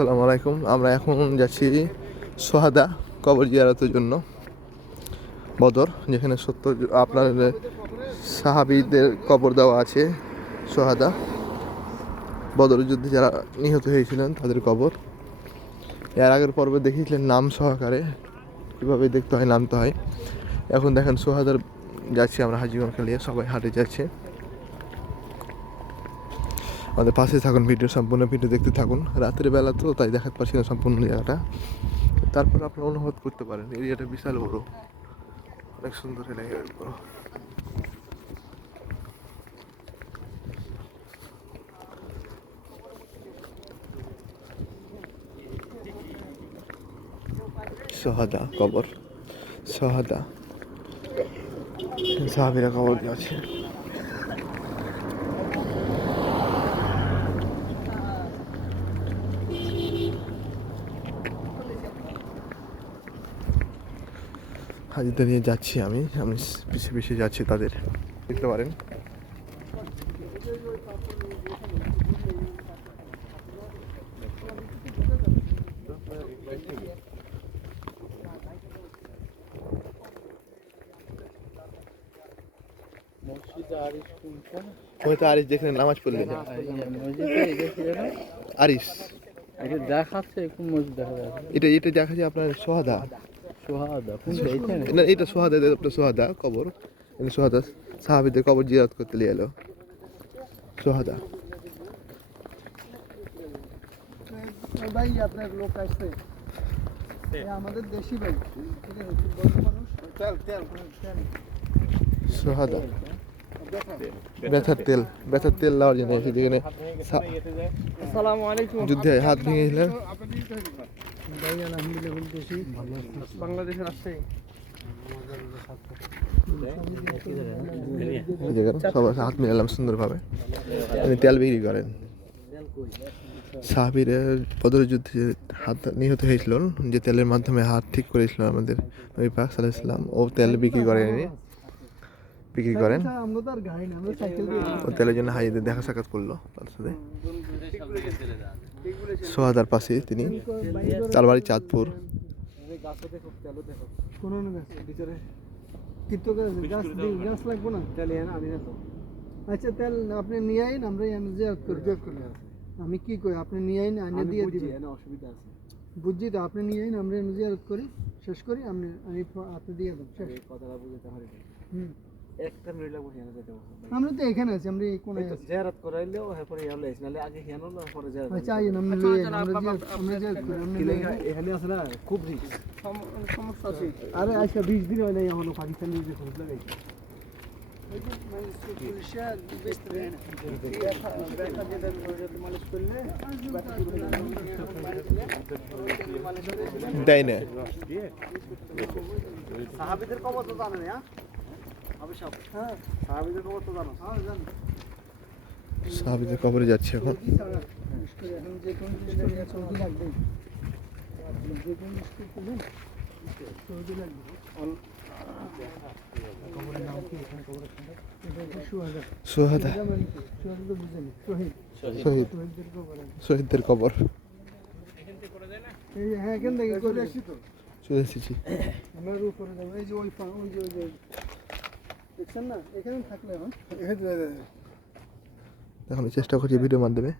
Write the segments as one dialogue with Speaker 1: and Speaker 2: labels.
Speaker 1: আসসালামু আলাইকুম। আমরা এখন যাচ্ছি সোহাদা কবর জিয়ারতের জন্য, বদর, যেখানে সত্য আপনার সাহাবিদের কবর দেওয়া আছে, সোহাদা। বদর যুদ্ধে যারা নিহত হয়েছিলেন, তাদের কবর। এর আগের পর্বে দেখিয়েছিলেন নাম সহকারে, কীভাবে দেখতে হয়, নামতে হয়। এখন দেখেন সোহাদার যাচ্ছি আমরা হাজিগঞ্জ খেলিয়ে সবাই হাটে যাচ্ছে। আমাদের পাশে থাকুন, ভিডিও সম্পূর্ণ ভিডিও দেখতে থাকুন। রাতের বেলা তো তাই দেখাতে পারছি না সম্পূর্ণ জায়গাটা। তারপর আপনি অনুভব করতে পারেন, এরিয়াটা বিশাল বড়। অনেক সুন্দর এলাকা সহাদা কবর, সহাদা। সাহাবিরা কবর আছে হাজিদের নিয়ে যাচ্ছি আমি। আমি পিছিয়ে পিছিয়ে যাচ্ছি তাদের। দেখতে পারেন। হয়তো আরিস নামাজ পড়লেন। আরিস
Speaker 2: দেখাচ্ছে কোন মসজিদ দেখা যাচ্ছে?
Speaker 1: এটা এটা দেখা যায় আপনার সোহাদা।
Speaker 2: সোহাদা
Speaker 1: না এটা সোহাদা এটা আপনার সোহাদা কবর। এটা সোহাদা। সাহাবিদের কবর জিয়ারত করতে নিয়ে এলো। সোহাদা।
Speaker 3: ভাই আপনার লোক আসছে আমাদের দেশি ভাই। ঠিক আছে মানুষ। তেল তেল। তেল
Speaker 1: সোহাদা ব্যথার তেল ব্যথার তেল লাওয়ার জন্য যেখানে যুদ্ধে হাত ভেঙেছিলেন
Speaker 3: ভাই
Speaker 1: হাত মিলালাম সুন্দরভাবে। উনি তেল বিক্রি করেন। সাহাবির বদর যুদ্ধে হাত নিহত হয়েছিল যে তেলের মাধ্যমে হাত ঠিক করেছিল আমাদের নবী পাক সাল্লাহ ও তেল বিক্রি করেন। বিক্রি করেন।
Speaker 3: আমরা তো আর গাড়ি আমরা সাইকেল
Speaker 1: তেলের জন্য হাজিদের দেখা সাক্ষাৎ করল তার সাথে। সোহাদার পাশে তিনি। তার বাড়ি চাঁদপুর
Speaker 3: আচ্ছা তেল আপনি নিয়ে আইন আমরা এনে যে করে। আমি কি কই আপনি নিয়ে আইন আইনে দিয়ে দিবেন। অসুবিধা আছে। বুঝছি তো আপনি নিয়ে আইন আমরা এনে জিয়ারত করি শেষ করি আপনি আমি আপনি দিয়ে দেব শেষ।
Speaker 2: কথাটা বুঝতে পারি।
Speaker 3: হুম।
Speaker 2: একটা মিনিট লাগবে হেনে যেতে
Speaker 3: আমরা তো এখানে আছি আমরা আছি।
Speaker 2: জিয়ারত করাইলেও এরপরে ইয়ালে নালে আগে হেন না পরে জিয়ারত
Speaker 3: আচ্ছা আইন আমরা লই আমরা জিয়ারত করি আমরা
Speaker 2: এখানে আছে না খুব রিস্ক
Speaker 3: সমস্যা আছে। আরে আজকে বিশ দিন হয় নাই এখনও পাকিস্তান নিয়ে খোঁজ লাগাইছে।
Speaker 1: দেয় না।
Speaker 3: সাহাবিদের খবর তো হ্যাঁ হ্যাঁ? জানো হ্যাঁ জানো
Speaker 1: সাহাবিদের কবরে যাচ্ছে এখন।
Speaker 3: মানে শহীদদের কবর আছে। এই হ্যাঁ এখান থেকে করে আসছি তো।
Speaker 1: চলে এসেছি।
Speaker 3: আমরা উপরে যাব। এই যে ওই পা- ওই যে ওই যে দেখছেন না? এখানে থাকলে এখন।
Speaker 1: এখন চেষ্টা করছি ভিডিওর মাধ্যমে।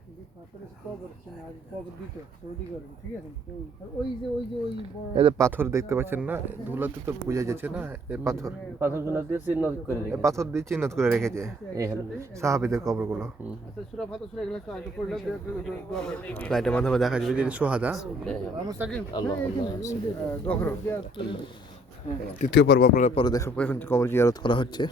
Speaker 1: পাথর দেখতে পাচ্ছেন না ধুলাতে তো বোঝা যাচ্ছে না এই পাথর।
Speaker 2: দিয়ে চিহ্ন করে
Speaker 1: পাথর দিয়ে চিহ্নিত করে রেখেছে। সাহাবিদের কবরগুলো।
Speaker 3: আচ্ছা।
Speaker 1: লাইটের মাধ্যমে দেখা যাবে যে সোহাদা। তৃতীয় পর্ব আপনারা পরে দেখাবো। এখন কবর জিয়ারত করা হচ্ছে।